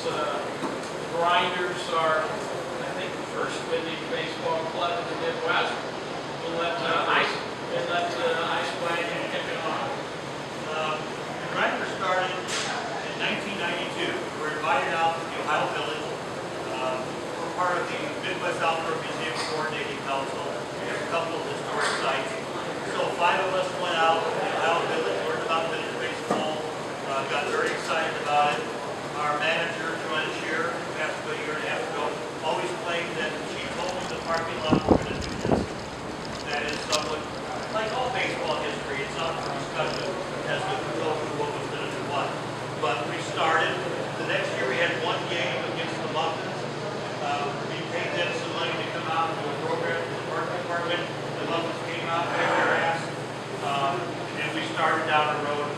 Grinders are, I think, the first vintage baseball club in the Midwest. We'll let Ice Wagon kick it off. The Grinders started in 1992. We were invited out to the Ohio Village. We're part of the Midwest Outdoor Museum Coordinating Council. We have a couple of historic sites. So 5 of us went out to the Ohio Village, learned about vintage baseball, got very excited about it. Our manager, Joanna Shear, passed away a year and a half ago, always claimed that she told me the parking lot we're going to do this. That is somewhat, like all baseball history, it's up for discussion as to who told who what was going to do what. But we started. The next year we had 1 game against the Muffins. We paid them some money to come out and do a program in the park department. The Muffins came out, kicked their ass, and we started down the road.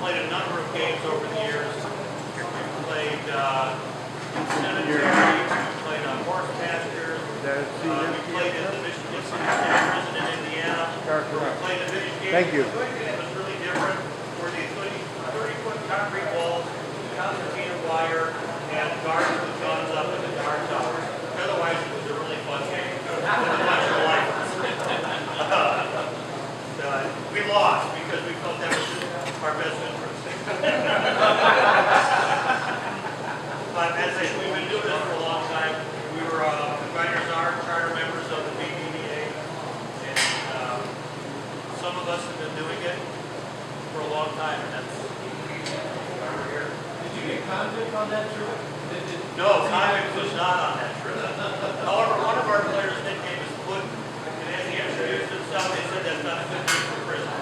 Played a number of games over the years. We played cemeteries, we played on horse pastures, we played at the Michigan City Prison in Indiana. We played a vintage game. Thank you. It was really different. Where these 30-foot concrete walls, concertina wire, and guards with guns up in the guard towers. Otherwise, it was a really fun game. Much like we lost because we felt that was our best interest. But as we've been doing this for a long time, we were Grinders are charter members of the BBVA, and some of us have been doing it for a long time, and that's why we're here. Did you get convict on that trip? No, convict was not on that trip. However, one of our players' nickname is Puddin', and as he introduced himself, they said that's not a good name for prison.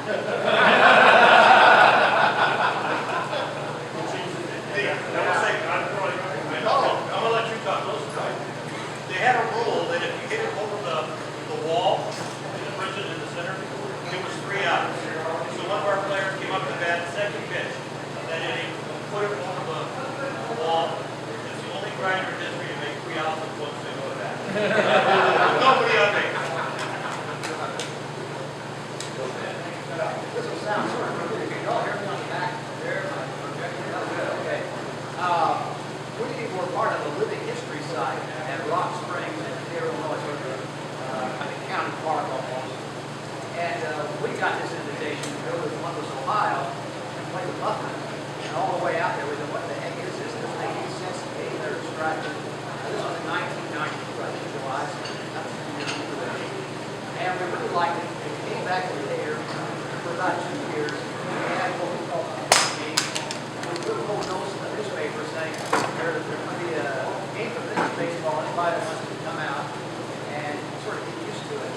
I'm going to let you talk. They had a rule that if you hit it over the wall in the prison in the center, it was 3 outs. So one of our players came up to bat, second pitch, that inning, put it over the wall. It's the only Grinder in history to make 3 outs with 1 single at bat. Nobody on base. This will sound sort of familiar. Y'all hear me on the back there? My projector? Oh, good. Okay. We were part of the living history site at Rock Springs in near Illinois, sort of county park almost. And we got this invitation to go to Columbus, Ohio, and play the Muffins. And all the way out there, we said, "What the heck is this? This doesn't make any sense to me." They're distracted. This was in 1992, I think, July. So that was 2 years before that. And we really liked it. We came back every day here for about 2 years. We had what we called games. We put a whole notice in the newspaper saying there's going to be a game for vintage baseball. Anybody wants to come out and sort of get used to it.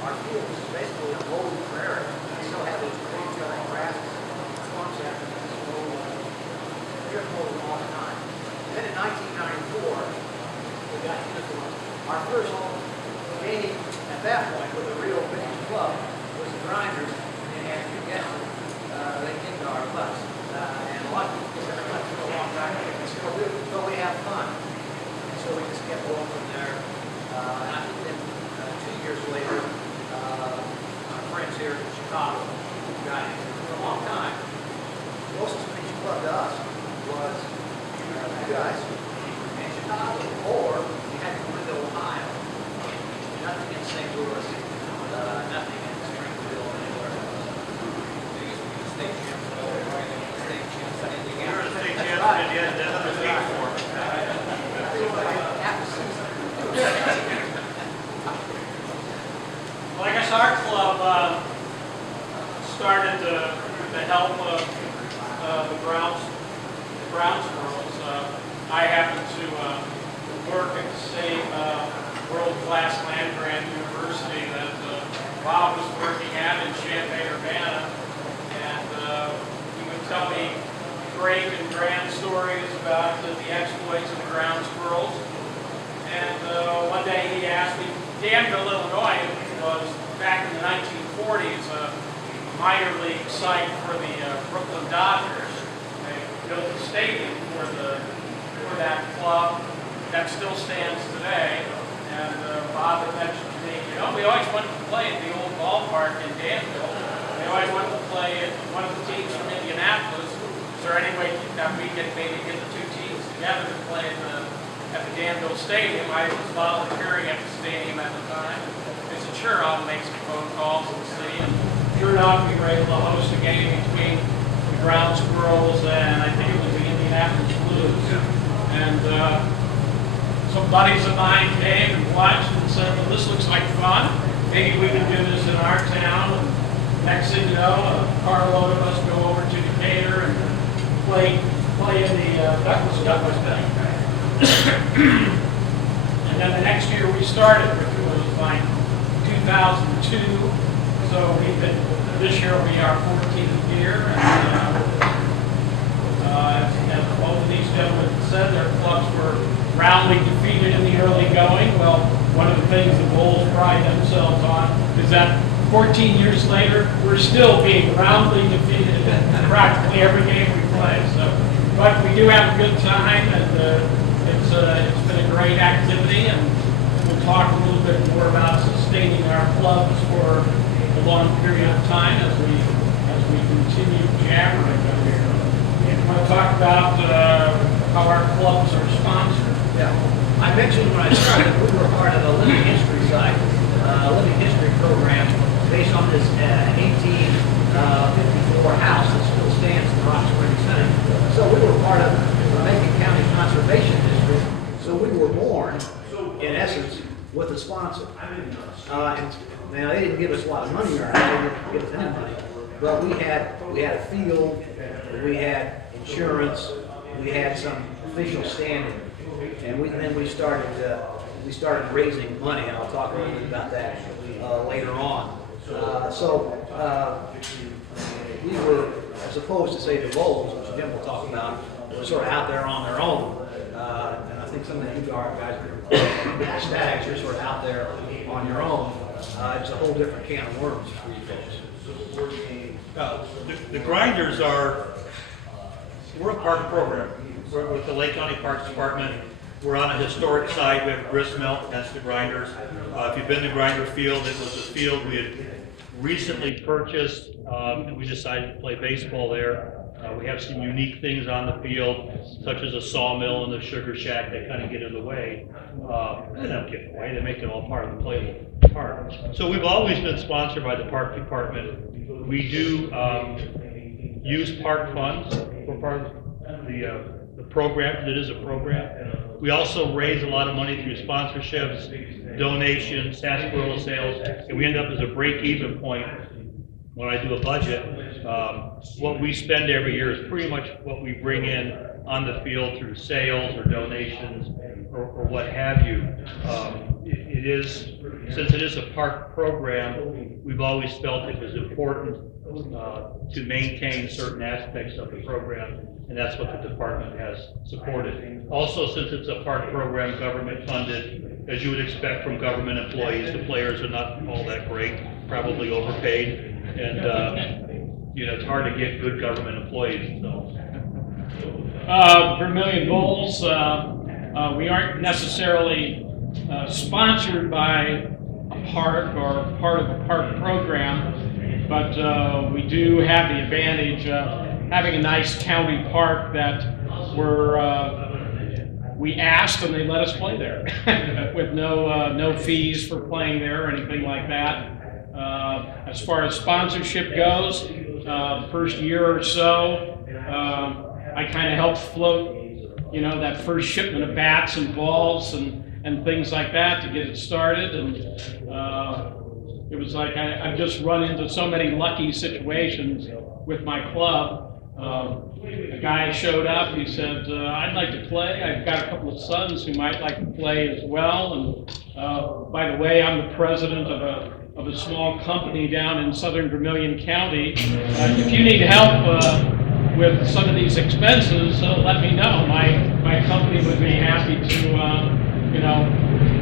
Our field is basically a rolling prairie. We still have those great giant grasses, swamps after this roll. Here for a long time. Then in 1994, we got uniforms. Our first game at that point with a real vintage club was the Grinders, and you guessed it, they came to our bus. And a lot of people have been for a long time, and still do, but we have fun. And so we just kept going from there. And I think then 2 years later, our friends here in Chicago got into it for a long time. The closest vintage club to us was you guys in Chicago, or you had to go into Ohio. Nothing in St. Louis, nothing in Springfield, anywhere else. State champs, state champs in You're Indiana. a state champion in Indiana, that's another state for me. Well, I guess our club started with the help of the Browns girls. I happen to work at the same world-class land-grant university that Bob was working at in Champaign-Urbana, and he would tell me great and grand stories about the exploits of the grounds girls. And one day he asked me, Danville, Illinois was back in the 1940s a minor league site for the Brooklyn Dodgers. They built a stadium for that club that still stands today. And Bob had mentioned to me, we always wanted to play at the old ballpark in Danville. We always wanted to play at one of the teams from Indianapolis. Is there any way that we get maybe get the two teams together to play at the Danville Stadium. I was volunteering at the stadium at the time. I said, sure, I'll make some phone calls and see. And sure enough, we were able to host a game between the Ground Squirrels and I think it was the Indianapolis Blues. And some buddies of mine came and watched and said, well, this looks like fun. Maybe we can do this in our town. And next thing you know, a carload of us go over to Decatur and play in the Douglas Bank. And then the next year we started, which was like 2002. So this year will be our 14th year. And as both of these gentlemen said, their clubs were roundly defeated in the early going. Well, one of the things the Bulls pride themselves on is that 14 years later, we're still being roundly defeated in practically every game we play. So, but we do have a good time, and it's been a great activity, and we'll talk a little bit more about sustaining our clubs for a long period of time as we continue jabbering over here. And I want to talk about how our clubs are sponsored. Yeah. I mentioned when I started, we were part of the Living History site, Living History program based on this 1854 house that still stands in Rock Springs Center. So we were part of the Macon County Conservation District. So we were born, in essence, with a sponsor. And now they didn't give us a lot of money or anything, they didn't give us any money. But we had a field, we had insurance, we had some official standing. And then we started raising money, and I'll talk a little bit about that later on. We were, as opposed to say the Bulls, which Jim will talk about, were sort of out there on their own. And I think some of the guys with the Stags are sort of out there on your own. It's a whole different can of worms for you folks. The Grinders we're a park program. We're with the Lake County Parks Department. We're on a historic site. We have Gristmill, that's the Grinders. If you've been to Grinder Field, it was a field we had recently purchased, and we decided to play baseball there. We have some unique things on the field, such as a sawmill and a sugar shack that kind of get in the way. They don't get in the way, they make it all part of the playable park. So we've always been sponsored by the Park Department. We do use park funds for part of the program. It is a program. We also raise a lot of money through sponsorships, donations, sarsaparilla sales, and we end up as a break-even point when I do a budget. What we spend every year is pretty much what we bring in on the field through sales or donations or what have you. Since it is a park program, we've always felt it was important to maintain certain aspects of the program, and that's what the department has supported. Also, since it's a park program, government funded, as you would expect from government employees, the players are not all that great, probably overpaid, and it's hard to get good government employees. So. Vermilion Bulls, we aren't necessarily sponsored by a park or part of a park program, but we do have the advantage of having a nice county park that we asked and they let us play there with no fees for playing there or anything like that. As far as sponsorship goes, the first year or so, I kind of helped float, that first shipment of bats and balls and things like that to get it started. And it was like I've just run into so many lucky situations with my club. A guy showed up, he said, I'd like to play. I've got a couple of sons who might like to play as well. And by the way, I'm the president of a small company down in southern Vermilion County. If you need help with some of these expenses, let me know. My company would be happy to,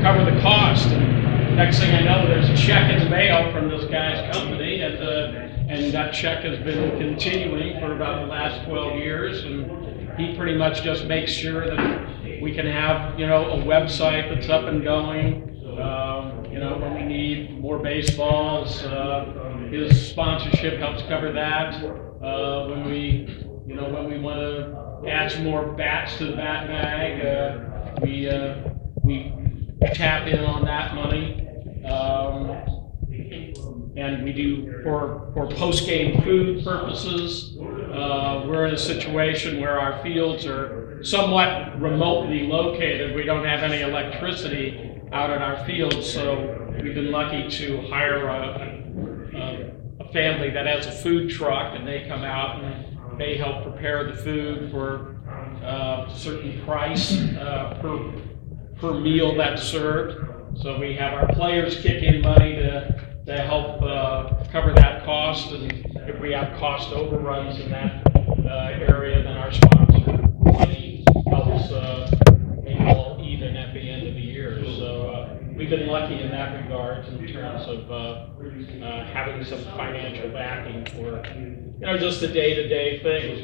cover the cost. And next thing I know, there's a check in the mail from this guy's company, and that check has been continuing for about the last 12 years. And he pretty much just makes sure that we can have, a website that's up and going. When we need more baseballs, his sponsorship helps cover that. When we want to add some more bats to the bat bag. We tap in on that money. And we do, for post-game food purposes, we're in a situation where our fields are somewhat remotely located. We don't have any electricity out in our fields, so we've been lucky to hire a family that has a food truck, and they come out and they help prepare the food for a certain price per meal that's served. So we have our players kick in money to help cover that cost, and if we have cost overruns in that area, then our sponsor money helps make it all even at the end of the year. So we've been lucky in that regard in terms of having some financial backing for, just the day-to-day things.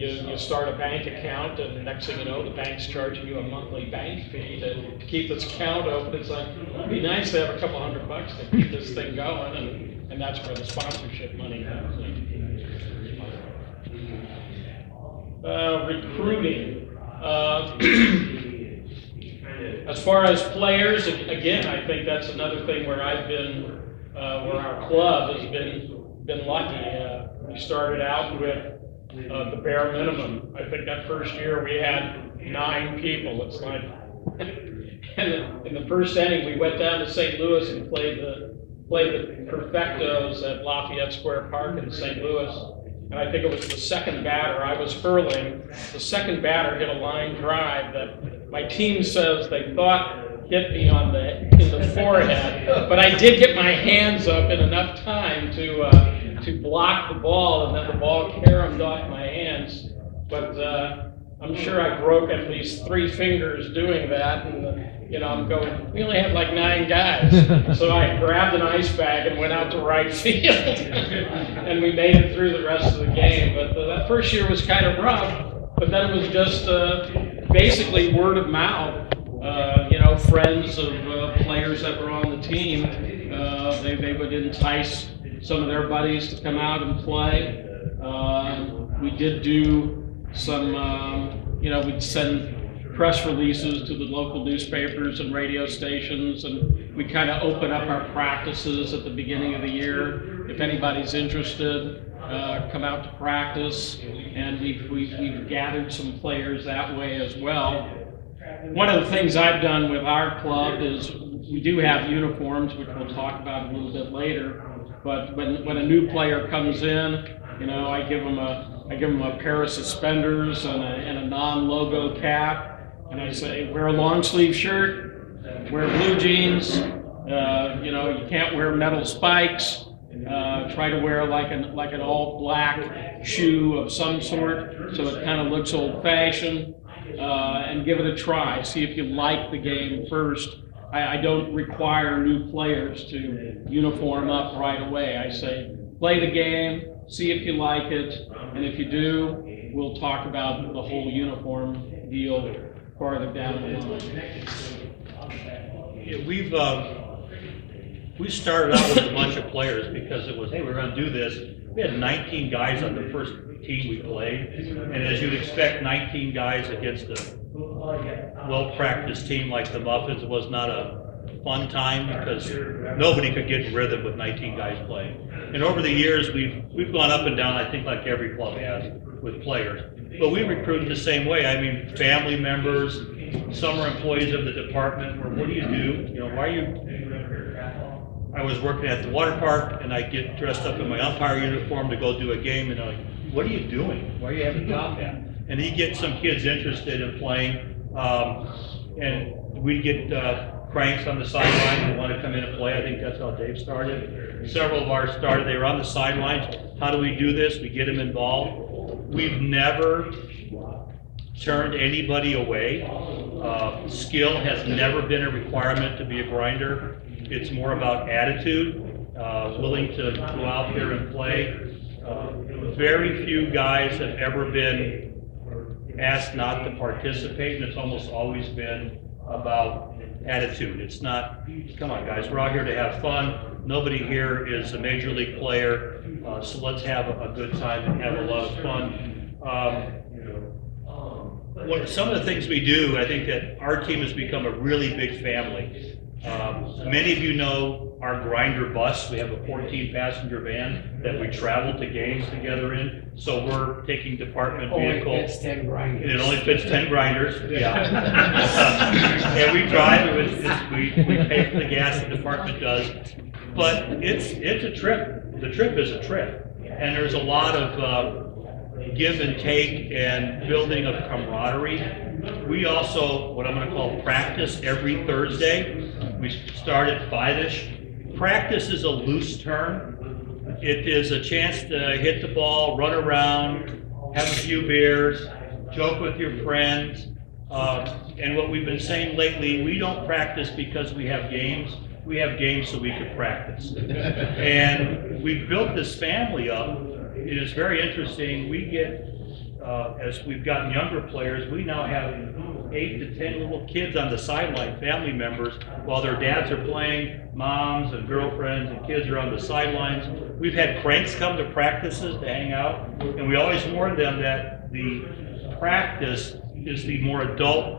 You start a bank account, and the next thing you know, the bank's charging you a monthly bank fee to keep this account open. It's like, it'd be nice to have a couple $100 to keep this thing going, and that's where the sponsorship money comes in. Recruiting. As far as players, again, I think that's another thing where I've been, where our club has been lucky. We started out with the bare minimum. I think that first year we had 9 people. It's like, in the first inning, we went down to St. Louis and played the Perfectos at Lafayette Square Park in St. Louis. And I think it was the second batter. I was hurling. The second batter hit a line drive that my team says they thought hit me in the forehead, but I did get my hands up in enough time to block the ball, and then the ball caromed off my hands. But I'm sure I broke at least 3 fingers doing that, and I'm going, we only have like 9 guys. So I grabbed an ice bag and went out to right field, and we made it through the rest of the game. But that first year was kind of rough, but then it was just basically word of mouth. Friends of players that were on the team, they would entice some of their buddies to come out and play. We did do some, we'd send press releases to the local newspapers and radio stations, and we kind of open up our practices at the beginning of the year. If anybody's interested, come out to practice, and we've gathered some players that way as well. One of the things I've done with our club is we do have uniforms, which we'll talk about a little bit later. But when a new player comes in, I give them a pair of suspenders and a non-logo cap, and I say, wear a long sleeve shirt, wear blue jeans. You can't wear metal spikes. Try to wear like an all black shoe of some sort, so it kind of looks old fashioned. And give it a try. See if you like the game first. I don't require new players to uniform up right away. I say, play the game, see if you like it, and if you do, we'll talk about the whole uniform deal farther down the line. Yeah, we started out with a bunch of players because it was, hey, we're going to do this. We had 19 guys on the first team we played, and as you'd expect, 19 guys against a well-practiced team like the Muffins was not a fun time because nobody could get in rhythm with 19 guys playing. And over the years, we've gone up and down, I think, like every club has with players. But we recruited the same way. I mean, family members, some are employees of the department, or what do you do? Why are you? I was working at the water park, and I get dressed up in my umpire uniform to go do a game, and they're like, what are you doing? Why are you having a top hat? And you get some kids interested in playing, and we'd get cranks on the sideline who want to come in and play. I think that's how Dave started. Several of ours started, they were on the sidelines. How do we do this? We get them involved. We've never turned anybody away. Skill has never been a requirement to be a grinder. It's more about attitude, willing to go out there and play. Very few guys have ever been asked not to participate, and it's almost always been about attitude. It's not, come on guys, we're out here to have fun. Nobody here is a major league player, so let's have a good time and have a lot of fun. some of the things we do, I think that our team has become a really big family. Many of you know our grinder bus. We have a 14-passenger van that we travel to games together in. So we're taking department vehicles. 10 grinders. It only fits 10 grinders, yeah. And we drive, we pay for the gas the department does. But it's a trip. The trip is a trip. And there's a lot of give and take and building of camaraderie. We also, what I'm going to call practice every Thursday. We start at 5-ish. Practice is a loose term. It is a chance to hit the ball, run around, have a few beers, joke with your friends. And what we've been saying lately, we don't practice because we have games. We have games so we can practice. And we've built this family up. It is very interesting. We get, as we've gotten younger players, we now have 8 to 10 little kids on the sideline, family members, while their dads are playing, moms and girlfriends and kids are on the sidelines. We've had cranks come to practices to hang out, and we always warn them that the practice is the more adult,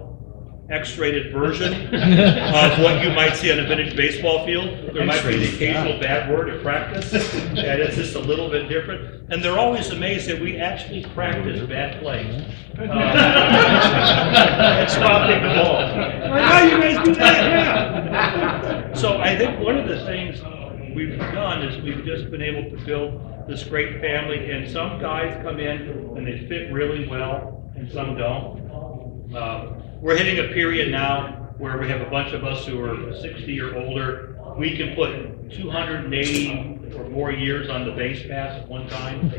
X-rated version of what you might see on a vintage baseball field. There might be the occasional bad word at practice, and it's just a little bit different. And they're always amazed that we actually practice bad plays. And stopping the ball. How you guys do that? Yeah. So I think one of the things we've done is we've just been able to build this great family, and some guys come in and they fit really well, and some don't. We're hitting a period now where we have a bunch of us who are 60 or older. We can put 280 or more years on the base pass at one time.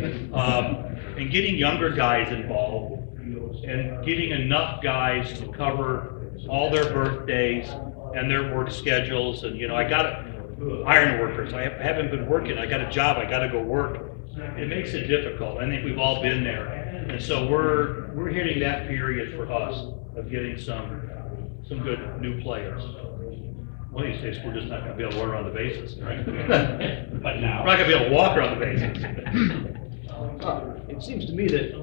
And getting younger guys involved and getting enough guys to cover all their birthdays and their work schedules. And, you know, I got iron workers. I haven't been working. I got a job. I got to go work. It makes it difficult. I think we've all been there. And so we're hitting that period for us of getting some good new players. One of these days, we're just not going to be able to run around the bases, right? But now we're not going to be able to walk around the bases. It seems to me that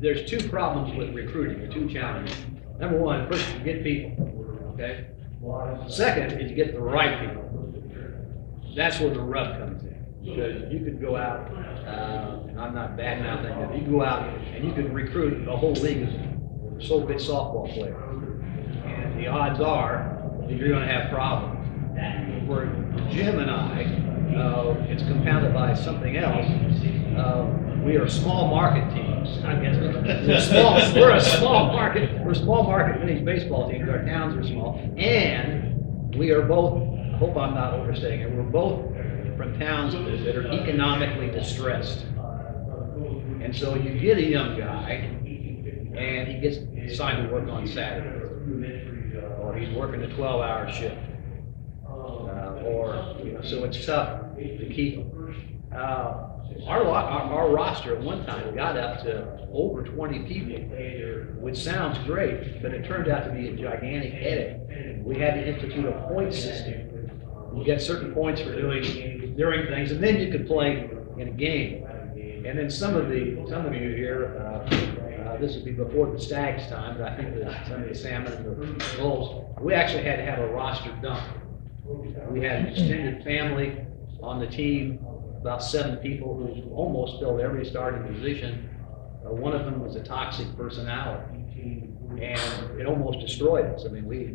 there's two problems with recruiting, or two challenges. Number one, first, you get people, okay? Second is you get the right people. That's where the rub comes in. Because you could go out, and I'm not bad mouthing, but you go out and you can recruit the whole league of so-good softball players. And the odds are that you're going to have problems. For Jim and I, it's compounded by something else. We are small market teams. I guess we're a small market. We're small market vintage baseball teams. Our towns are small, and we are both. I hope I'm not overstating it. We're both from towns that are economically distressed, and so you get a young guy, and he gets assigned to work on Saturday, or he's working a 12-hour shift, or you know, so it's tough to keep him. Our roster at one time got up to over 20 people, which sounds great, but it turned out to be a gigantic headache. We had to institute a point system. You get certain points for doing things, and then you could play in a game. And then some of you here, this would be before the Stags time, but I think that some of the Salmon and the Bulls, we actually had to have a roster dump. We had an extended family on the team, about 7 people who almost filled every starting position. One of them was a toxic personality, and it almost destroyed us. I mean, we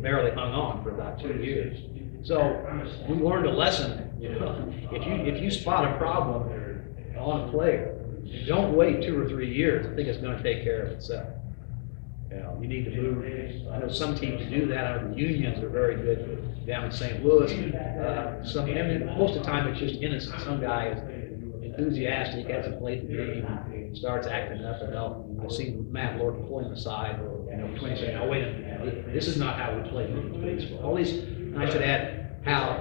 barely hung on for about 2 years. So we learned a lesson. You know, if you spot a problem on a player, don't wait 2 or 3 years. I think it's going to take care of itself. You know, you need to move. I know some teams do that. I know the unions are very good down in St. Louis. Most of the time it's just innocent. Some guy is enthusiastic, hasn't played the game, and starts acting up. And I've seen Matt Lord pull him aside, between saying, "Oh, wait a minute, this is not how we play baseball." All these, and I should add, how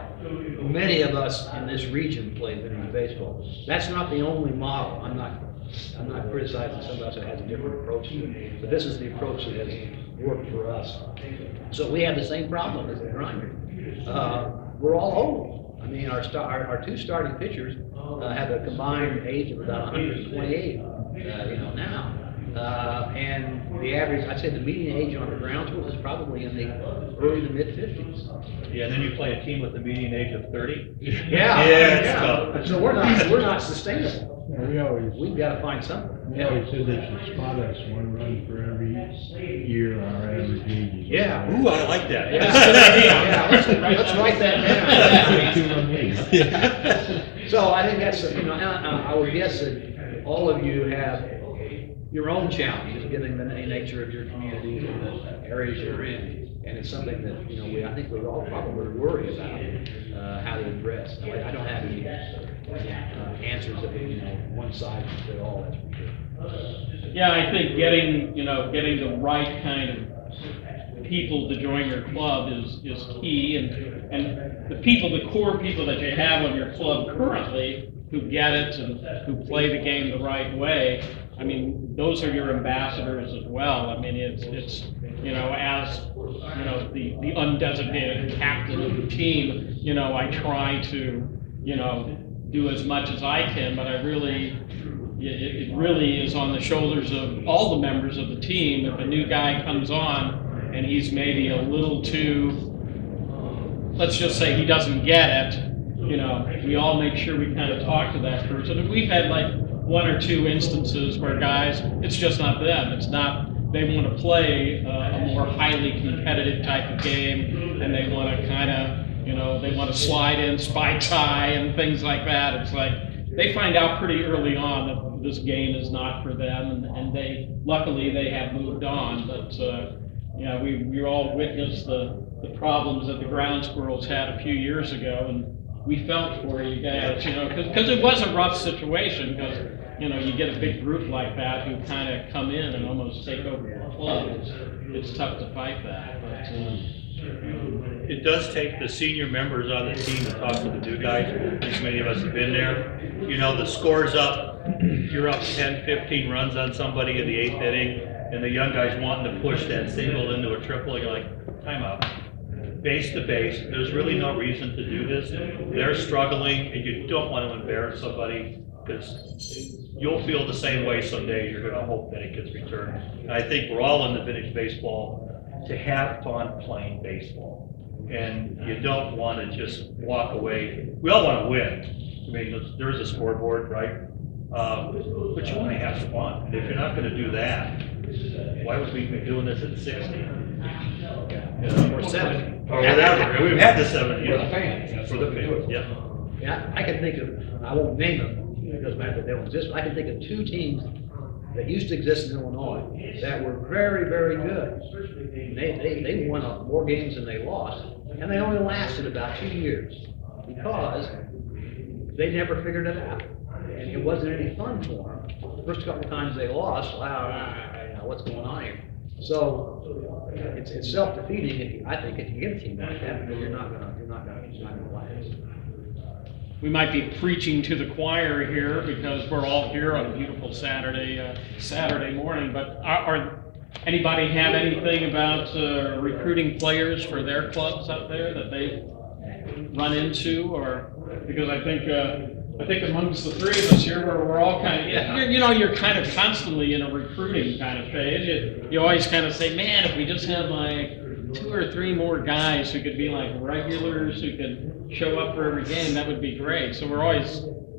many of us in this region play vintage baseball. That's not the only model. I'm not criticizing somebody else that has a different approach to it, but this is the approach that has worked for us. So we have the same problem as the grinder. We're all old. I mean, our 2 starting pitchers have a combined age of about 128. Now, And the average, I'd say the median age on the grounds was probably in the early to mid-50s. Yeah, and then you play a team with a median age of 30. Yeah. It's tough. So we're not sustainable. Yeah, We've got to find something. we always said they should spot us one run for every year our average age is. Yeah. Ooh, I like that. Yeah, let's write that down. 2-run league. So I think that's, I would guess that all of you have your own challenges, given the nature of your community and the areas you're in. And it's something that, I think we all probably worry about, how to address. I don't have any answers that, one size fits all, that's for sure. Yeah, I think getting the right kind of people to join your club is key, and the core people that you have on your club currently who get it and who play the game the right way, I mean, those are your ambassadors as well. I mean, it's as the undesignated captain of the team, I try to, do as much as I can, but it really is on the shoulders of all the members of the team. If a new guy comes on and he's maybe a little too, let's just say he doesn't get it, we all make sure we kind of talk to that person. And we've had like one or two instances where guys, it's just not them. It's not, they want to play a more highly competitive type of game, and they want to kind of, they want to slide in spy tie and things like that. It's like, they find out pretty early on that this game is not for them, and luckily they have moved on, but we all witnessed the problems that the Ground Squirrels had a few years ago, and we felt for you guys, because it was a rough situation, because you get a big group like that who kind of come in and almost take over the club. It's tough to fight that, but It does take the senior members on the team to talk to the new guys, as many of us have been there. The score's up, you're up 10, 15 runs on somebody in the 8th inning, and the young guys wanting to push that single into a triple, you're like, timeout. Base to base, there's really no reason to do this. They're struggling, and you don't want to embarrass somebody, because you'll feel the same way someday. You're gonna hope that it gets returned. And I think we're all in the vintage baseball to have fun playing baseball. And you don't want to just walk away. We all want to win. I mean, there's a scoreboard, right? But you want to have some fun. And if you're not going to do that, why would we be doing this at 60? Or 70. Or whatever. We've had the 70. For the fans. For the fans, yeah. Yeah, I can think of, I won't name them, it doesn't matter if they don't exist, but I can think of two teams that used to exist in Illinois that were very, very good. They won more games than they lost, and they only lasted about 2 years because they never figured it out, and it wasn't any fun for them. The first couple times they lost, what's going on here? So it's self-defeating. I think if you get a team like that, because you're not gonna last. we might be preaching to the choir here because we're all here on a beautiful Saturday morning, but are anybody have anything about recruiting players for their clubs out there that they've run into, or because I think amongst the three of us here, we're all kind of, you're kind of constantly in a recruiting kind of phase. You always kind of say, man, if we just had like 2 or 3 more guys who could be like regulars who could show up for every game, that would be great. So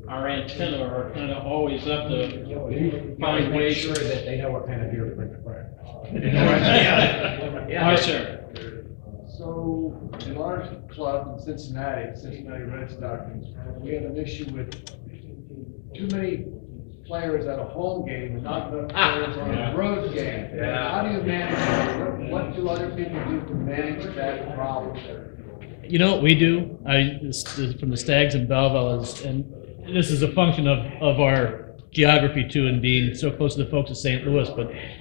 our antenna are kind of always up to find ways. Sure that they know what kind of beer to prepare. Yeah. Sir. So, in our club in Cincinnati Red Stockings, we have an issue with too many players at a home game and not enough players on a road game. Yeah. How do you manage that? What do other people do to manage that problem? You know what we do? This from the Stags and Belleville and this is a function of our geography too, and being so close to the folks of St. Louis.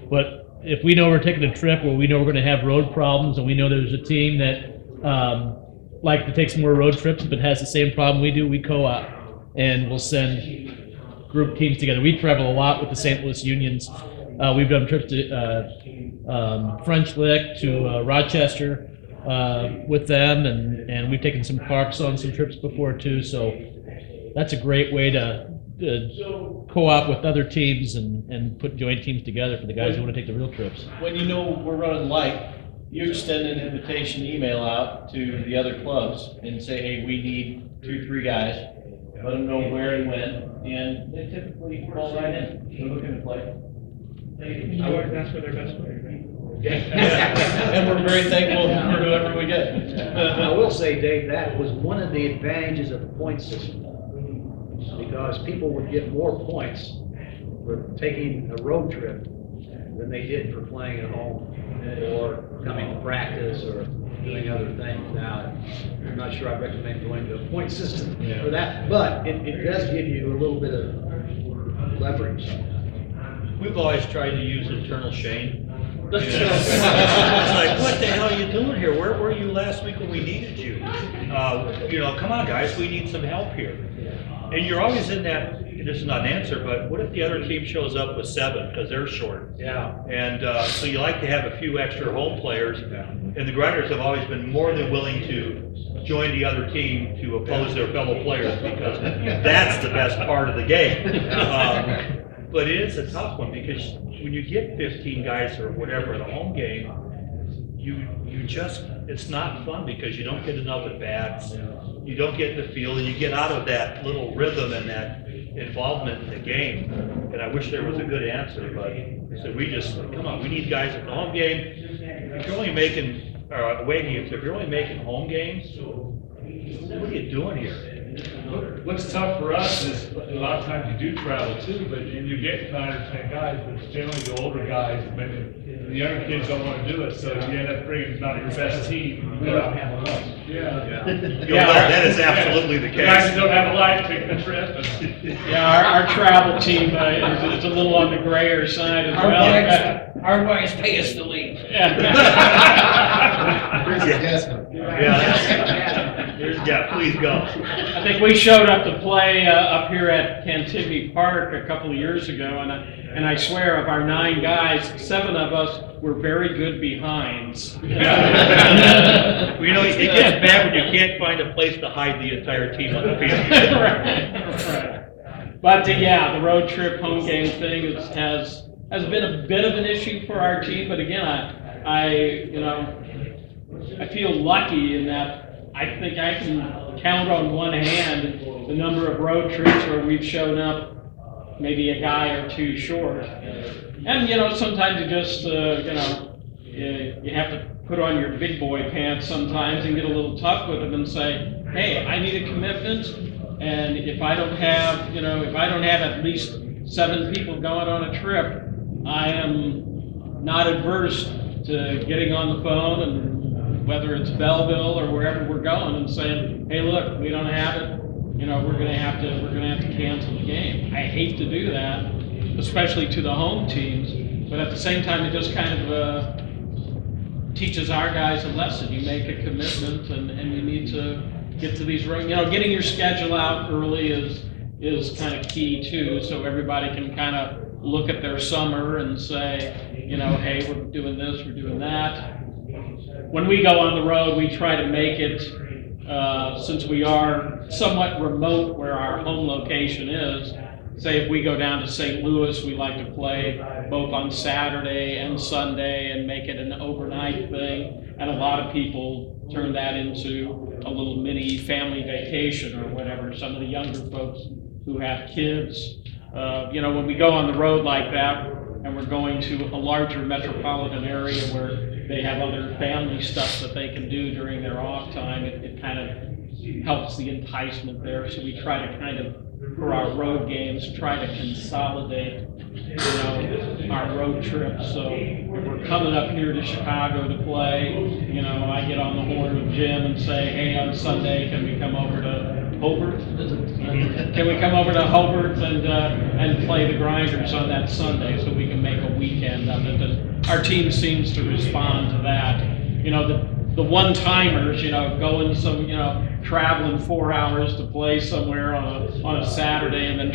But if we know we're taking a trip where we know we're going to have road problems, and we know there's a team that like to take some more road trips but has the same problem we do, we co-op and we'll send group teams together. We travel a lot with the St. Louis Unions. We've done trips to French Lick, to Rochester with them, and we've taken some Parks on some trips before too. So that's a great way to co-op with other teams and put joint teams together for the guys who want to take the real trips. When you know we're running light, you extend an invitation email out to the other clubs and say, hey, we need 2-3 guys. Let them know where and when, and they typically fall right in. They're looking to play. That's where they're best players. And we're very thankful for whoever we get. I will say, Dave, that was one of the advantages of the point system, because people would get more points for taking a road trip than they did for playing at home, or coming to practice, or doing other things. Now, I'm not sure I recommend going to a point system for that, but it does give you a little bit of leverage. We've always tried to use internal shame. You know? It's like, what the hell are you doing here? Where were you last week when we needed you? You know, come on, guys, we need some help here. And you're always in that, this is not an answer, but what if the other team shows up with 7 because they're short? Yeah. And so you like to have a few extra home players, and the Grinders have always been more than willing to join the other team to oppose their fellow players, because that's the best part of the game. But it is a tough one, because when you get 15 guys or whatever at a home game, you just, it's not fun, because you don't get enough at bats, you don't get the feel, and you get out of that little rhythm and that involvement in the game. And I wish there was a good answer, but so we just, come on, we need guys at the home game. If you're only making, away games, if you're only making home games, what are you doing here? What's tough for us is a lot of times you do travel too, but you get 9 or 10 guys, but it's generally the older guys, but the younger kids don't want to do it, so you end up bringing not your best team. We don't have enough. Yeah. That is absolutely the The guys case. who don't have a life take the trip. Yeah, our travel team is a little on the grayer side as well. Our wives pay us to leave. Yeah, please go. I think we showed up to play up here at Cantigny Park a couple of years ago, and I swear, of our 9 guys, 7 of us were very good behinds. Well, you know, it gets bad when you can't find a place to hide the entire team on the field. Right. But the road trip home game thing has been a bit of an issue for our team. But again, I feel lucky in that I think I can count on one hand the number of road trips where we've shown up maybe a guy or 2 short. And sometimes you just you have to put on your big boy pants sometimes and get a little tough with them and say, hey, I need a commitment, and if I don't have at least 7 people going on a trip, I am not adverse to getting on the phone, and whether it's Belleville or wherever we're going, and saying, hey, look, we don't have it, we're gonna have to cancel the game. I hate to do that, especially to the home teams, but at the same time, it just kind of teaches our guys a lesson. You make a commitment, and you need to get to these road. Getting your schedule out early is kind of key too, so everybody can kind of look at their summer and say, hey, we're doing this, we're doing that. When we go on the road, we try to make it, since we are somewhat remote where our home location is. Say if we go down to St. Louis, we like to play both on Saturday and Sunday and make it an overnight thing. And a lot of people turn that into a little mini family vacation or whatever. Some of the younger folks who have kids, when we go on the road like that and we're going to a larger metropolitan area where they have other family stuff that they can do during their off time, it kind of helps the enticement there. So we try to kind of, for our road games, try to consolidate, our road trips. So if we're coming up here to Chicago to play, I get on the horn with Jim and say, hey, on Sunday, can we come over to Hobart? Can we come over to Hobart and play the Grinders on that Sunday so we can make a weekend of it? And our team seems to respond to that. The one-timers, going traveling 4 hours to play somewhere on a Saturday and then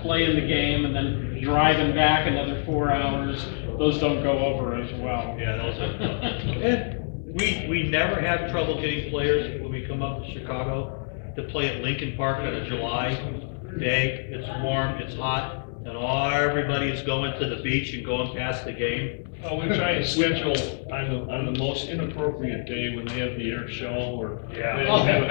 playing the game and then driving back another 4 hours, those don't go over as well. Yeah, those are. And we never have trouble getting players when we come up to Chicago to play at Lincoln Park in July. day, it's warm, it's hot, and everybody's going to the beach and going past the game. Oh, we try to schedule on the most inappropriate day when they have the air show or. Yeah. they have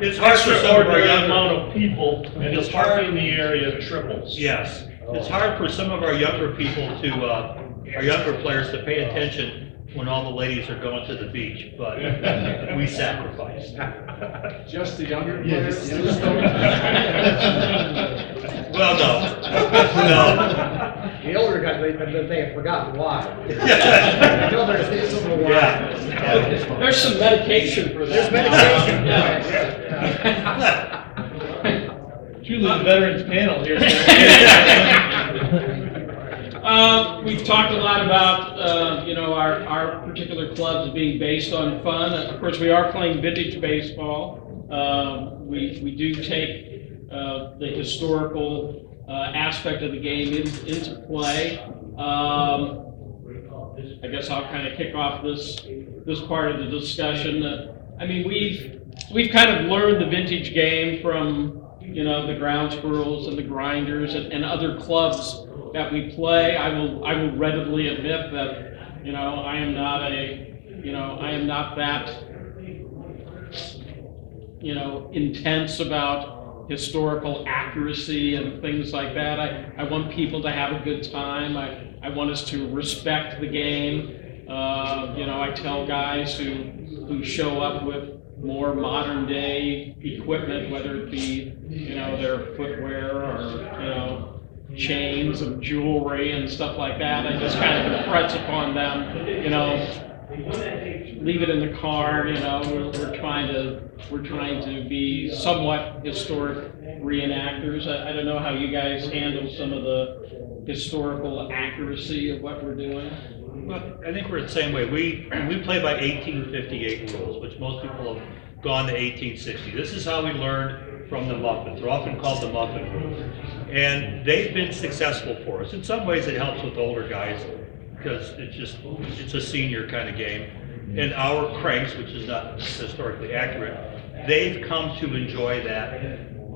It's hard for some of our extraordinary young, amount of people, and It's the hard- parking in the area triples. yes, it's hard for some of our younger people to, our younger players to pay attention when all the ladies are going to the beach, but we sacrifice. Just the younger Yeah, players? just- Well, no. The older guys, they have forgotten why. No. They know there's some of why. Yeah. There's some medication for that. There's medication. Truly the veterans panel here. We've talked a lot about, you know, our particular clubs being based on fun. Of course, we are playing vintage baseball. We do take the historical aspect of the game into play. I guess I'll kind of kick off this part of the discussion. I mean, we've kind of learned the vintage game from, you know, the Ground Squirrels and the Grinders and other clubs that we play. I will readily admit that, you know, I am not that, you know, intense about historical accuracy and things like that. I want people to have a good time. I want us to respect the game. You know, I tell guys who show up with more modern day equipment, whether it be, you know, their footwear or, you know, chains and jewelry and stuff like that. I just kind of impress upon them, you know, leave it in the car, you know, we're trying to be somewhat historic reenactors. I don't know how you guys handle some of the historical accuracy of what we're doing. Well, I think we're the same way. We play by 1858 rules, which most people have gone to 1860. This is how we learned from the Muffins. They're often called the Muffin rules. And they've been successful for us. In some ways it helps with older guys because it's a senior kind of game. And our cranks, which is not historically accurate, they've come to enjoy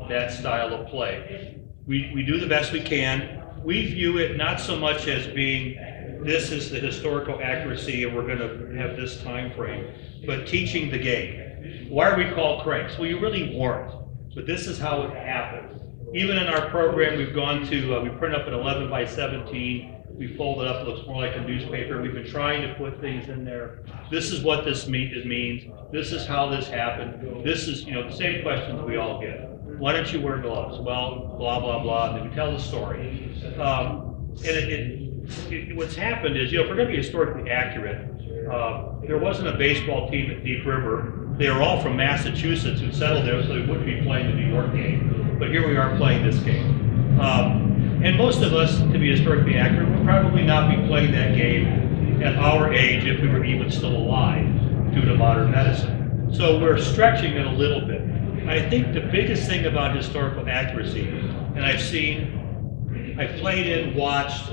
that style of play. We do the best we can. We view it not so much as being, this is the historical accuracy and we're going to have this time frame, but teaching the game. Why are we called cranks? Well, you really weren't, but this is how it happened. Even in our program, we've gone to, we print up an 11 by 17, we fold it up, it looks more like a newspaper. We've been trying to put things in there. This is what this means. This is how this happened. This is, you know, the same questions we all get. Why don't you wear gloves? Well, blah, blah, blah, and then we tell the story. And what's happened is, you know, if we're going to be historically accurate, there wasn't a baseball team at Deep River. They were all from Massachusetts who settled there, so they wouldn't be playing the New York game. But here we are playing this game. And most of us, to be historically accurate, would probably not be playing that game at our age if we were even still alive due to modern medicine. So we're stretching it a little bit. I think the biggest thing about historical accuracy, and I've played in, watched,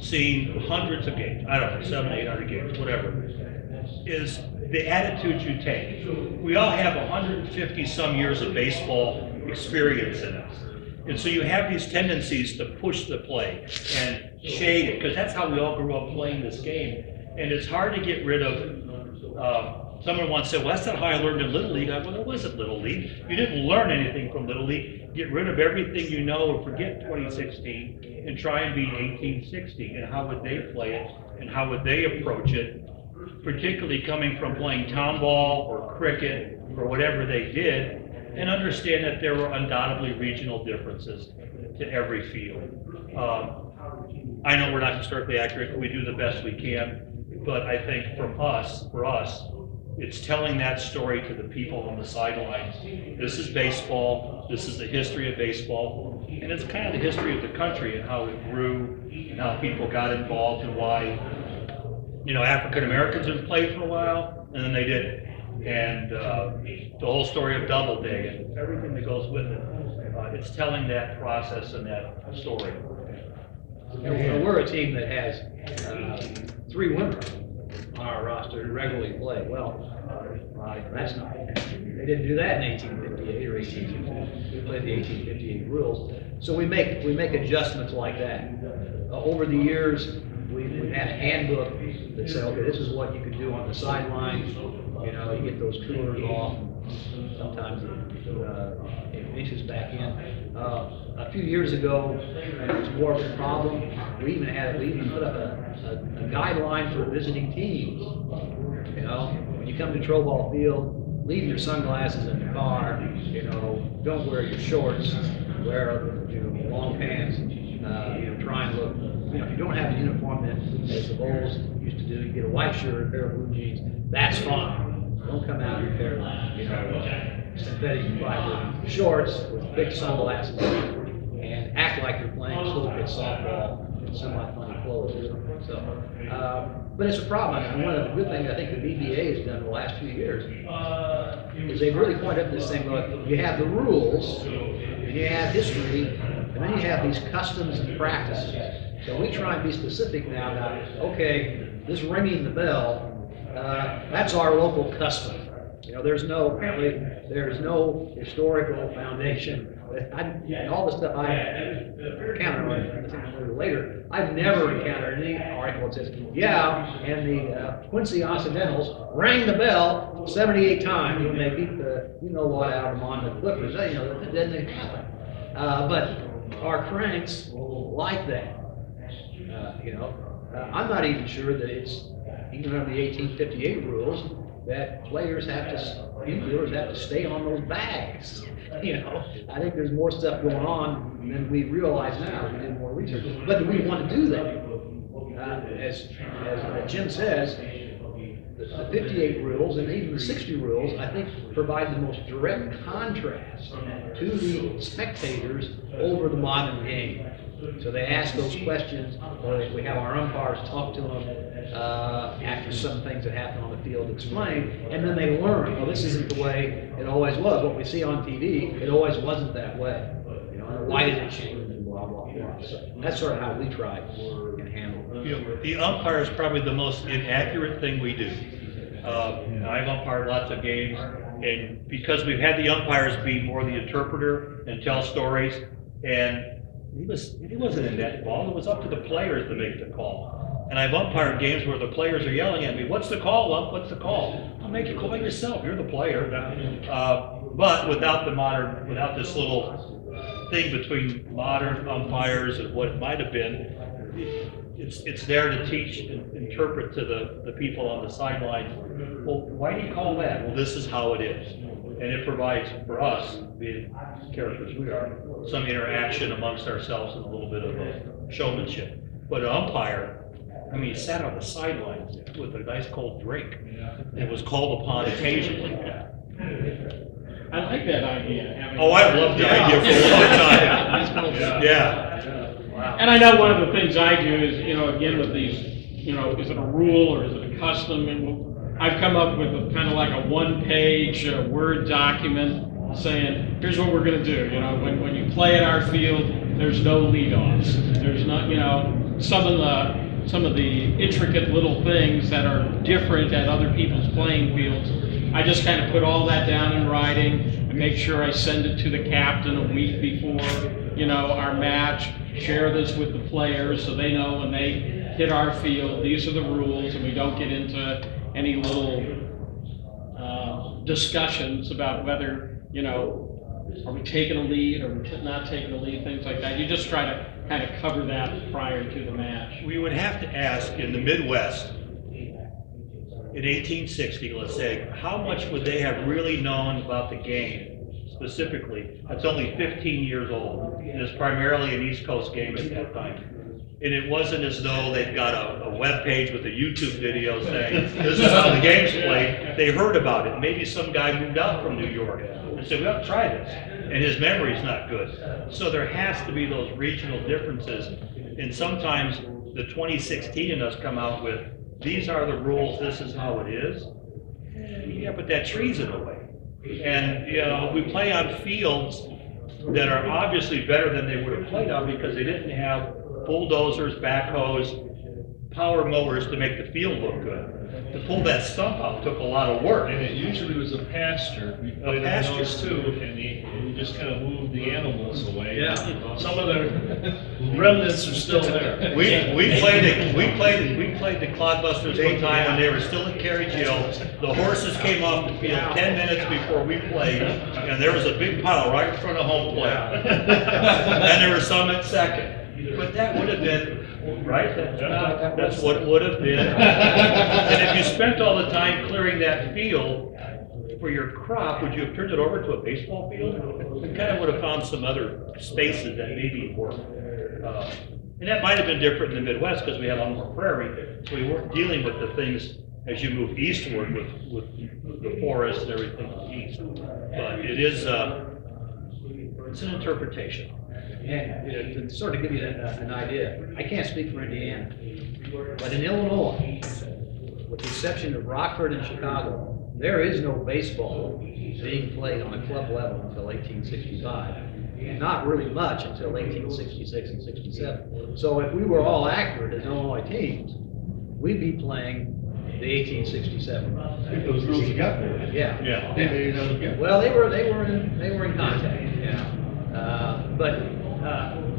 seen hundreds of games, I don't know, 700, 800 games, whatever, is the attitude you take. We all have 150 some years of baseball experience in us. And so you have these tendencies to push the play and shade it, because that's how we all grew up playing this game. And it's hard to get rid of, someone once said, well, that's not how I learned in Little League. I well, it wasn't Little League. You didn't learn anything from Little League. Get rid of everything you know and forget 2016 and try and beat 1860. And how would they play it? And how would they approach it? Particularly coming from playing town ball or cricket or whatever they did, and understand that there were undoubtedly regional differences to every field. I know we're not historically accurate, we do the best we can, but I think for us, it's telling that story to the people on the sidelines. This is baseball, this is the history of baseball, and it's kind of the history of the country and how it grew and how people got involved and why, you know, African Americans have played for a while and then they didn't. And the whole story of Doubleday and everything that goes with it. It's telling that process and that story. We're a team that has 3 women on our roster who regularly play. Well, that's not, they didn't do that in 1858 or 1850. They played the 1858 rules. So we make adjustments like that. Over the years, we've had a handbook that said, okay, this is what you can do on the sidelines. You know, you get those coolers off. Sometimes it finishes back in. A few years ago, and it was more of a problem, we even put up a guideline for visiting teams. You know, when you come to Troball Field, leave your sunglasses in the car. You know, don't wear your shorts. Wear long pants. Try and look. You know, if you don't have a uniform, then as the Bulls used to do, you get a white shirt, a pair of blue jeans. That's fine. Don't come out in a pair of synthetic fiber shorts with big sunglasses and act like you're playing slow pitch softball in semi-funny clothes. So, but it's a problem. And one of the good things I think the BBA has done in the last few years is they've really pointed up this thing. Look, you have the rules, and you have history, and then you have these customs and practices. So we try and be specific now about, okay, this ringing the bell, that's our local custom. You know, apparently there's no historical foundation. All the stuff I encountered on later, I've never encountered any article that says, yeah, and the Quincy Occidentals rang the bell 78 times when they beat the, out of them on the Clippers. That doesn't happen. But our cranks like that. I'm not even sure that it's, even under the 1858 rules, that infielders have to stay on those bags. I think there's more stuff going on than we realize now. We did more research, but do we want to do that? As Jim says, the 58 rules and even the 60 rules, I think, provide the most direct contrast to the spectators over the modern game. So they ask those questions, or we have our umpires talk to them after some things that happen on the field explain, and then they learn, well, this isn't the way it always was. What we see on TV, it always wasn't that way. And why did it change, and blah, blah, blah. So that's sort of how we try and handle it. The umpire is probably the most inaccurate thing we do. I've umpired lots of games, and because we've had the umpires be more the interpreter and tell stories, and he wasn't in that ball. It was up to the players to make the call. And I've umpired games where the players are yelling at me, "What's the call, ump? What's the call?" I'll make you call it yourself. You're the player. But without this little thing between modern umpires and what it might have been, it's there to teach and interpret to the people on the sidelines. Well, why do you call that? Well, this is how it is. And it provides for us, being characters we are, some interaction amongst ourselves and a little bit of showmanship. But an umpire, he sat on the sidelines with a nice cold drink and was called upon occasionally. I like that idea. Oh, I've loved the idea for a long time. Yeah. And I know one of the things I do is, again with these, is it a rule or is it a custom? And I've come up with kind of like a one-page Word document saying, here's what we're going to do. When you play at our field, there's no leadoffs. There's not, some of the intricate little things that are different at other people's playing fields. I just kind of put all that down in writing and make sure I send it to the captain a week before, our match. Share this with the players so they know when they hit our field, these are the rules, and we don't get into any little discussions about whether, are we taking a lead or we're not taking a lead, things like that. You just try to kind of cover that prior to the match. We would have to ask in the Midwest, in 1860, let's say, how much would they have really known about the game specifically? That's only 15 years old, and it's primarily an East Coast game at that time. And it wasn't as though they've got a web page with a YouTube video saying, this is how the game's played. They heard about it. Maybe some guy moved out from New York and said, we ought to try this. And his memory's not good. So there has to be those regional differences. And sometimes the 2016 in us come out with, these are the rules, this is how it is. Yeah, but that tree's in the way. And, we play on fields that are obviously better than they would have played on because they didn't have bulldozers, backhoes, power mowers to make the field look good. To pull that stump out took a lot of work. And it usually was a pasture, we played on pasture. those too, and you just kind of moved the animals away. Yeah. Some of the remnants are still there. We played the Clodbusters one time when they were still at Carey Hill. The horses came off the field 10 minutes before we played, and there was a big pile right in front of home plate. And there were some at second. But that would have been, right? That's what it would have been. And if you spent all the time clearing that field for your crop, would you have turned it over to a baseball field? We kind of would have found some other spaces that maybe worked. And that might have been different in the Midwest because we had a lot more prairie, so we weren't dealing with the things as you move eastward with the forest and everything east. But it is, it's an interpretation. Yeah, to sort of give you an idea, I can't speak for Indiana, but in Illinois, with the exception of Rockford and Chicago, there is no baseball being played on a club level until 1865. Not really much until 1866 and 67. So if we were all accurate as Illinois teams, we'd be playing the 1867. I think those rules you got there. Yeah. Yeah. They don't get. Well, they were in contact. Yeah.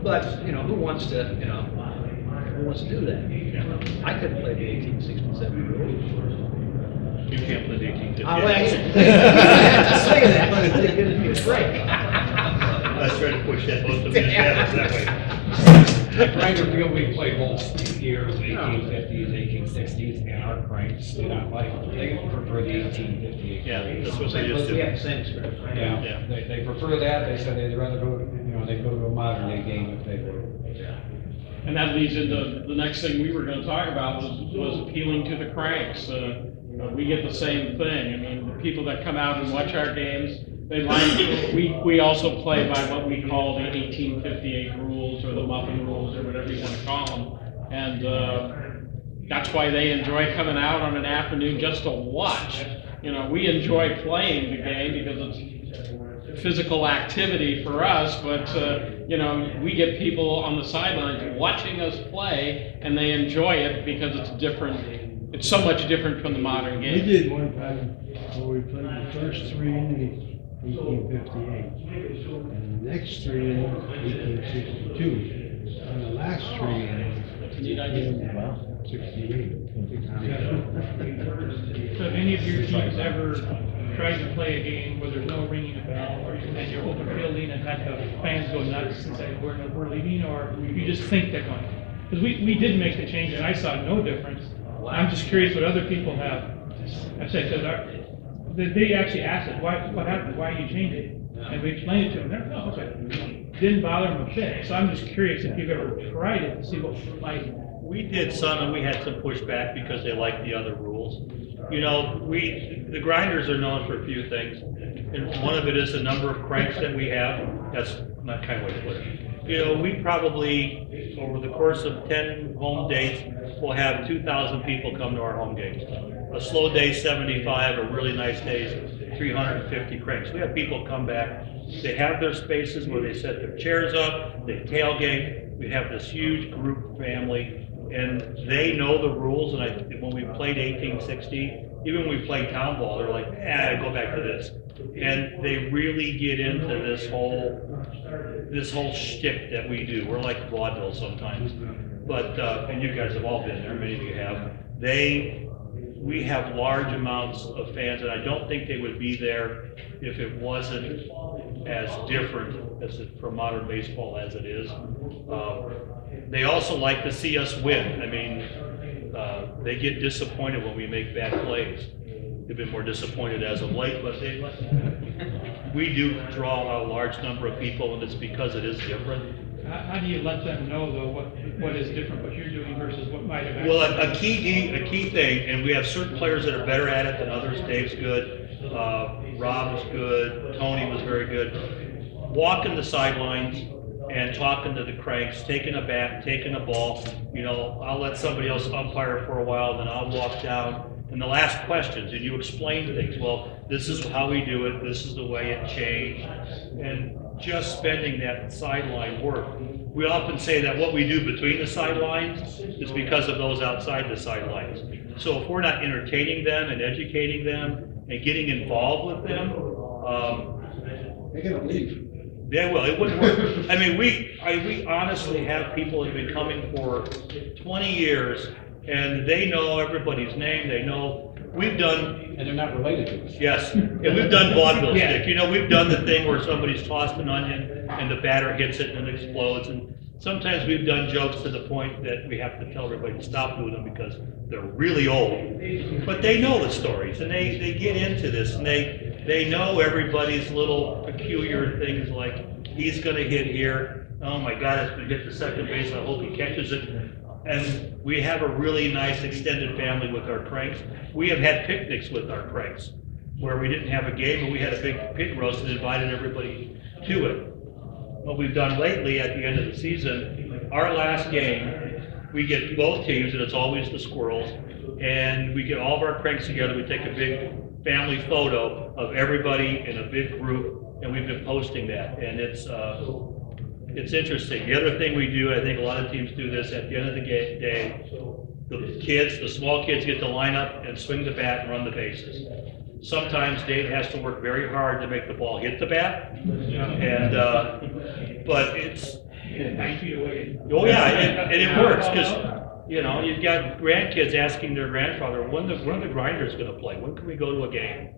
But you know, who wants to do that? I couldn't play the 1867 rules. You can't play the 1858. I have to say that, but it's giving me a break. Let's try to push that both of them that way. Grinder field, we played whole years, 1850s, 1860s, and our cranks did not like, they prefer the 1858. Yeah, that's what they used We have to. the same experience. Yeah, Yeah. they prefer that, they said they'd rather go, they'd go to a modern day game if they were. And that leads into the next thing we were gonna talk about was appealing to the cranks. We get the same thing. I mean, the people that come out and watch our games, they like, we also play by what we call the 1858 rules or the muffin rules or whatever you wanna call them. And, that's why they enjoy coming out on an afternoon just to watch. You know, we enjoy playing the game because it's physical activity for us, but, you know, we get people on the sidelines watching us play, and they enjoy it because it's different. It's so much different from the modern We game. did one time where we played the first three in 1858, and the next three in 1862, and the last three in, well, 68. So if any of your teams ever tried to play a game where there's no ringing a bell, and you're open fielding and had the fans go nuts and say, we're leaving, or you just think they're going? Because we did make the change and I saw no difference. I'm just curious what other people have said, because they actually asked us, what happened, why are you changing? And we explained it to them, they're, oh, okay. Didn't bother them a bit. So I'm just curious if you've ever tried it to see what it's like. We did some, and we had some pushback because they liked the other rules. You know, the grinders are known for a few things, and one of it is the number of cranks that we have. That's not kind of way to put it. You know, we probably, over the course of 10 home days, will have 2,000 people come to our home games. A slow day, 75, a really nice day, 350 cranks. We have people come back. They have their spaces where they set their chairs up, they tailgate. We have this huge group family, and they know the rules. And when we played 1860, even when we played town ball, they're like, go back to this. And they really get into this whole shtick that we do. We're like vaudeville sometimes. But, and you guys have all been there, many of you have. We have large amounts of fans, and I don't think they would be there if it wasn't as different as for modern baseball as it is. They also like to see us win. I mean, they get disappointed when we make bad plays. They've been more disappointed as of late, but we do draw a large number of people, and it's because it is different. How do you let them know, though, what is different, what you're doing versus what might have Well, actually... a key thing, and we have certain players that are better at it than others. Dave's good, Rob is good, Tony was very good. Walking the sidelines and talking to the cranks, taking a bat, taking a ball. You know, I'll let somebody else umpire for a while, then I'll walk down. And they'll ask questions, and you explain things. Well, this is how we do it. This is the way it changed. And just spending that sideline work we often say that what we do between the sidelines is because of those outside the sidelines. So if we're not entertaining them and educating them and getting involved with them, They're gonna leave. yeah, well, it wouldn't work. I mean, we honestly have people that have been coming for 20 years, and they know everybody's name, they know, we've done, And they're not related to us. yes, and we've done vaudeville stick. You know, we've done the thing where somebody's tossed an onion, and the batter hits it and it explodes, and sometimes we've done jokes to the point that we have to tell everybody to stop doing them because they're really old. But they know the stories, and they get into this, and they know everybody's little peculiar things, like, he's gonna hit here, oh my God, it's gonna hit the second base, I hope he catches it. And we have a really nice extended family with our cranks. We have had picnics with our cranks, where we didn't have a game, but we had a big pig roast and invited everybody to it. What we've done lately at the end of the season, our last game, we get both teams, and it's always the Squirrels, and we get all of our cranks together, we take a big family photo of everybody in a big group, and we've been posting that, and it's interesting. The other thing we do, I think a lot of teams do this, at the end of the day, the small kids get to line up and swing the bat and run the bases. Sometimes Dave has to work very hard to make the ball hit the bat, and, but it's, 9 feet away. oh yeah, and it works, because, you know, you've got grandkids asking their grandfather, when are the Grinders gonna play? When can we go to a game?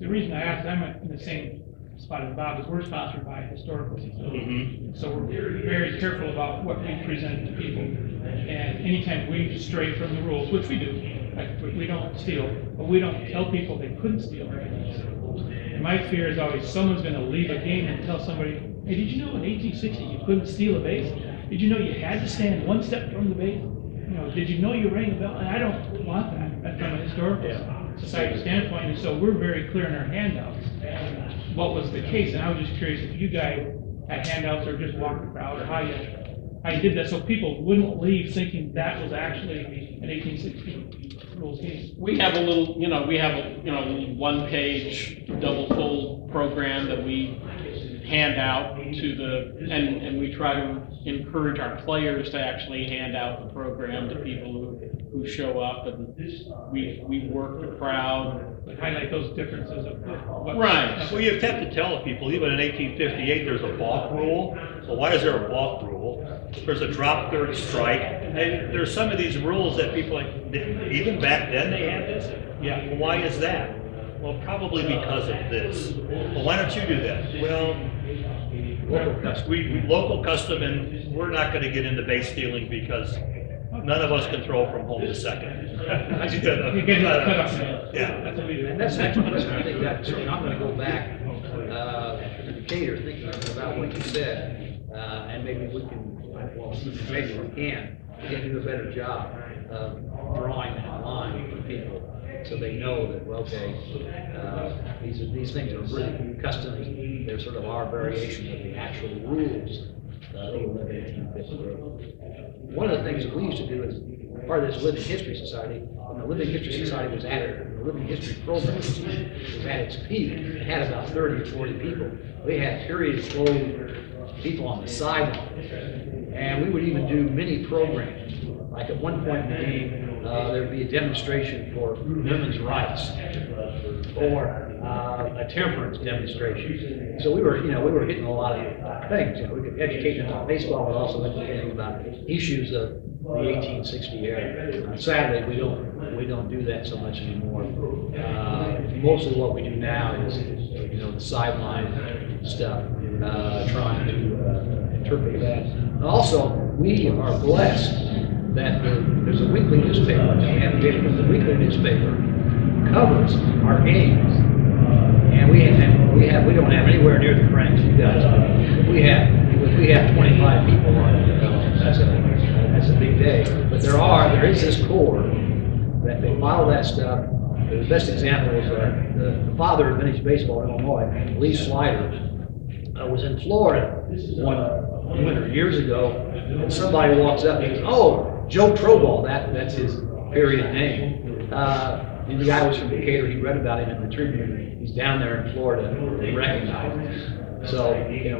The reason I asked, I'm in the same spot as Bob, is we're sponsored by Historical Society. So we're very careful about what we present to people. And anytime we stray from the rules, which we do, like, we don't steal, but we don't tell people they couldn't steal. And my fear is always someone's gonna leave a game and tell somebody, hey, did you know in 1860 you couldn't steal a base? Did you know you had to stand one step from the base? You know, did you know you rang the bell? And I don't want that from a historical society standpoint. And so we're very clear in our handouts what was the case. And I was just curious if you guys had handouts or just walked the crowd, or how you did that so people wouldn't leave thinking that was actually an 1860 rules case. We have a little, we have a, one-page, double-fold program that we hand out to and we try to encourage our players to actually hand out the program to people who show up, and we work the crowd. But highlight those differences of what. Right. Well, you have to tell people, even in 1858, there's a balk rule. So why is there a balk rule? There's a drop third strike. And there's some of these rules that people like, even back then they had this? Yeah, well, why is that? Well, probably because of this. Well, why don't you do that? Well, local custom, and we're not gonna get into base stealing because none of us can throw from home to second. You get it cut off. Yeah. That's what we do. And that's the next question, I think that, so I'm gonna go back, to Decatur, thinking about what you said, and maybe we can, well, maybe we can do a better job of drawing that line for people, so they know that, well, okay, these things are really custom, they're sort of our variation of the actual rules that we live in 1850. One of the things that we used to do is, part of this Living History Society, when the Living History Society was at the Living History program was at its peak, it had about 30 or 40 people. We had period clothed people on the sideline, and we would even do mini programs. Like at one point in the game, there would be a demonstration for women's rights, or a temperance demonstration. So we were hitting a lot of things. We could educate them about baseball, but also educate them about issues of the 1860 era. Sadly, we don't do that so much anymore. Mostly what we do now is, the sideline stuff, trying to interpret that. And also, we are blessed that there's a weekly newspaper, the weekly newspaper covers our games, and we don't have anywhere near the cranks you guys do. We have 25 people on it. That's a big day. But there is this core that they follow that stuff. The best example is the father of vintage baseball in Illinois, Lee Sliders, was in Florida one winter years ago, and somebody walks up and goes, "Oh, Joe Troball," that's his period name. And the guy was from Decatur. He read about him in the Tribune. He's down there in Florida. They recognize him. So,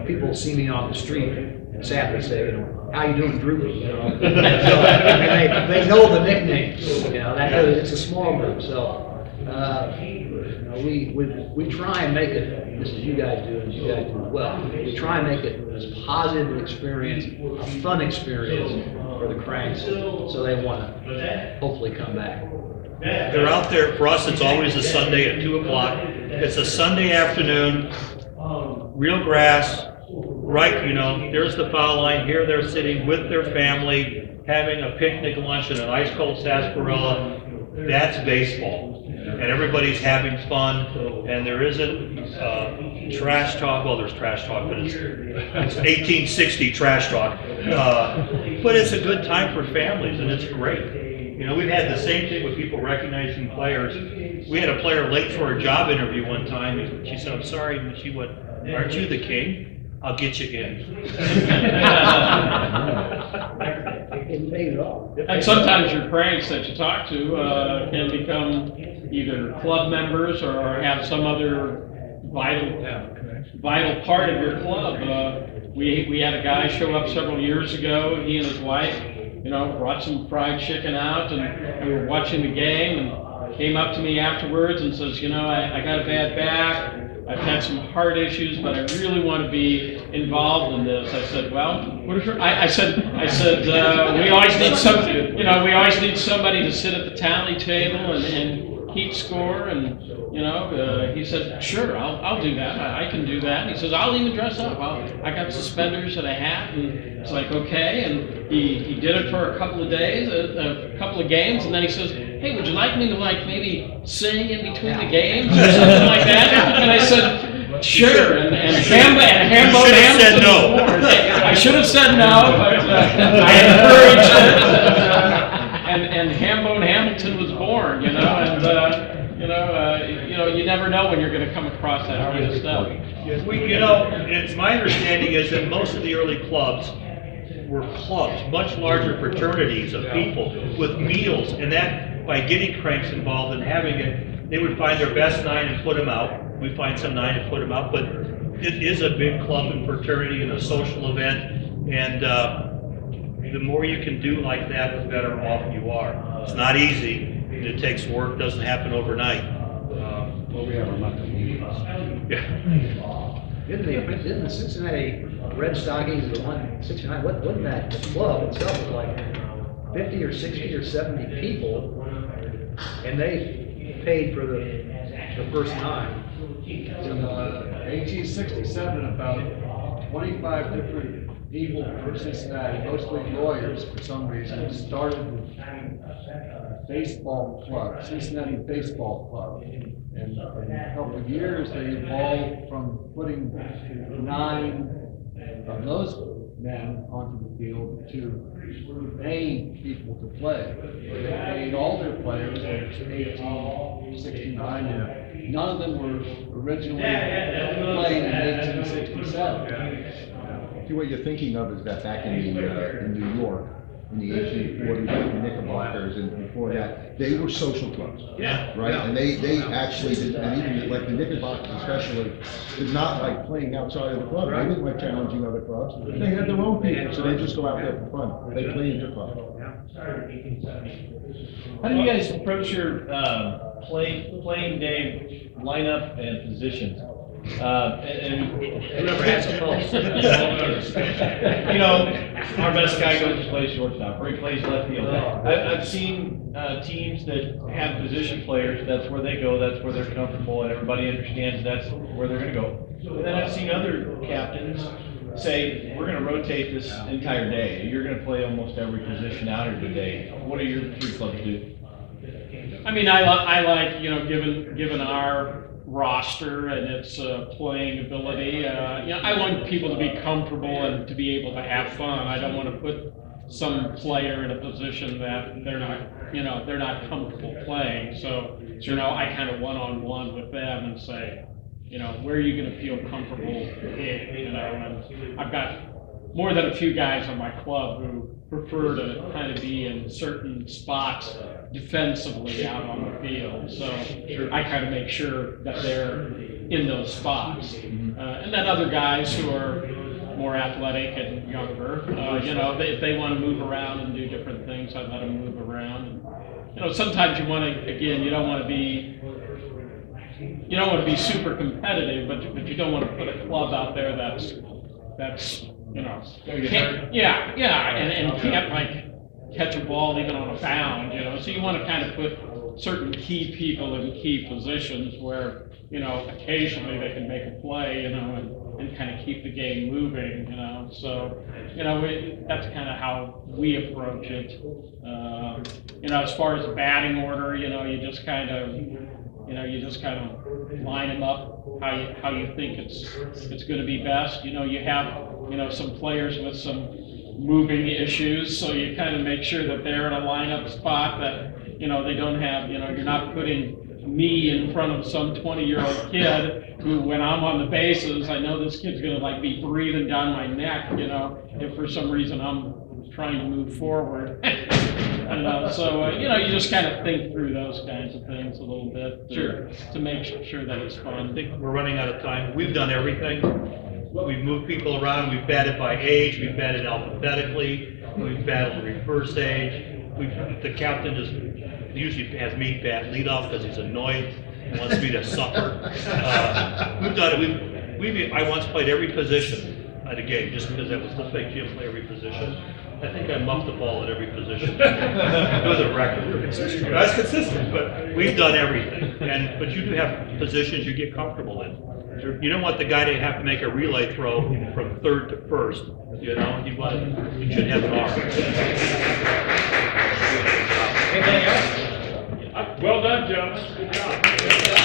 people see me on the street, And Sam would say, you know, how you doing, Droopy? You know? So, and they know the nicknames, you know, it's a small group, so, you know, we try and make it, this is you guys do, and you guys do well, we try and make it as positive an experience, a fun experience for the Cranks, so they want to hopefully come back. They're out there, for us, it's always a Sunday at 2 o'clock. It's a Sunday afternoon, real grass, right, you know, there's the foul line, here they're sitting with their family, having a picnic lunch and an ice cold sarsaparilla. That's baseball. And everybody's having fun, and there isn't trash talk. Well, there's trash talk, but it's 1860 trash talk. But it's a good time for families, and it's great. You know, we've had the same thing with people recognizing players. We had a player late for a job interview one time, and she said, "I'm sorry," and she went, "Aren't you the king? I'll get you in." And sometimes your Cranks that you talk to can become either club members or have some other vital part of your club. We had a guy show up several years ago, he and his wife, you know, brought some fried chicken out, and we were watching the game, and came up to me afterwards and says, you know, I got a bad back, I've had some heart issues, but I really want to be involved in this. I said, well, what is your, I said, we always need somebody, you know, we always need somebody to sit at the tally table and keep score, and, you know, he said, sure, I'll do that, I can do that. And he says, I'll even dress up, I got suspenders and a hat, and it's like, okay, and he did it for a couple of days, a couple of games, and then he says, hey, would you like me to, like, maybe sing in between the games or something like that? And I said, sure, and Hambo Hamilton was born. I should have said no, but I encouraged it, and Hambo Hamilton was born, you know, and you know, you never know when you're going to come across that kind of stuff. You know, it's my understanding is that most of the early clubs were clubs, much larger fraternities of people with meals, and that by getting Cranks involved and having it, they would find their best 9 and put them out. We find some 9 and put them out, but it is a big club and fraternity and a social event, and the more you can do like that, the better off you are. It's not easy, and it takes work, doesn't happen overnight. Well, we have a month of meetings. Yeah. Didn't the Cincinnati Red Stockings, the one, 69, wasn't that, the club itself was like 50 or 60 or 70 people, and they paid for the first 9. In 1867, about 25 different people from Cincinnati, mostly lawyers for some reason, started a baseball club, Cincinnati Baseball Club. And in a couple of years, they evolved from putting 9 of those men onto the field to paying people to play. They paid all their players in 1869, and none of them were originally playing in 1867. See, what you're thinking of is that back in New York, in the 1840s, like the Knickerbockers, and before that, they were social clubs. Yeah. Right? And they actually did, and even like the Knickerbockers especially, did not like playing outside of the club. They didn't like challenging other clubs. They had their own people, so they just go out there for fun. They play in their club. How do you guys approach your playing day lineup and positions? Whoever has the most. You know, our best guy goes to play shortstop, or he plays left field. I've seen teams that have position players, that's where they go, that's where they're comfortable, and everybody understands that's where they're gonna go. And then I've seen other captains say, we're gonna rotate this entire day. You're gonna play almost every position out of the day. What do your 3 clubs do? I mean, I like, you know, given our roster and its playing ability, you know, I want people to be comfortable and to be able to have fun. I don't want to put some player in a position that they're not, you know, they're not comfortable playing. So you know, I kind of one-on-one with them and say, you know, where are you going to feel comfortable in, you know, and I've got more than a few guys on my club who prefer to kind of be in certain spots defensively out on the field. So I kind of make sure that they're in those spots. And then other guys who are, more athletic and younger. You know, if they want to move around and do different things, I let them move around. And, you know, sometimes you want to, again, you don't want to be super competitive, but you don't want to put a club out there that's you know, can't, and can't like catch a ball even on a bound, you know. So you want to kind of put certain key people in key positions where, you know, occasionally they can make a play, you know, and kind of keep the game moving, you know. So, you know, that's kind of how we approach it. You know, as far as batting order, you know, you just kind of line them up how you think it's going to be best. You know, you have, you know, some players with some moving issues, so you kind of make sure that they're in a lineup spot that, you know, they don't have, you know, you're not putting me in front of some 20-year-old kid who, when I'm on the bases, I know this kid's gonna like be breathing down my neck, you know, if for some reason I'm trying to move forward. So, you know, you just kind of think through those kinds of things a little bit to make sure that it's fun. I think we're running out of time. We've done everything. We've moved people around. We've batted by age. We've batted alphabetically. We've batted reverse age. The captain usually has me bat leadoff because he's annoyed and wants me to suffer. We've done it. I once played every position at a game just because that was the big Jim play every position. I think I muffed the ball at every position. It was a record. That's consistent, but we've done everything. But you do have positions you get comfortable in. You don't want the guy to have to make a relay throw from third to first. You know, you should have an arm. Well done, gentlemen. Good job.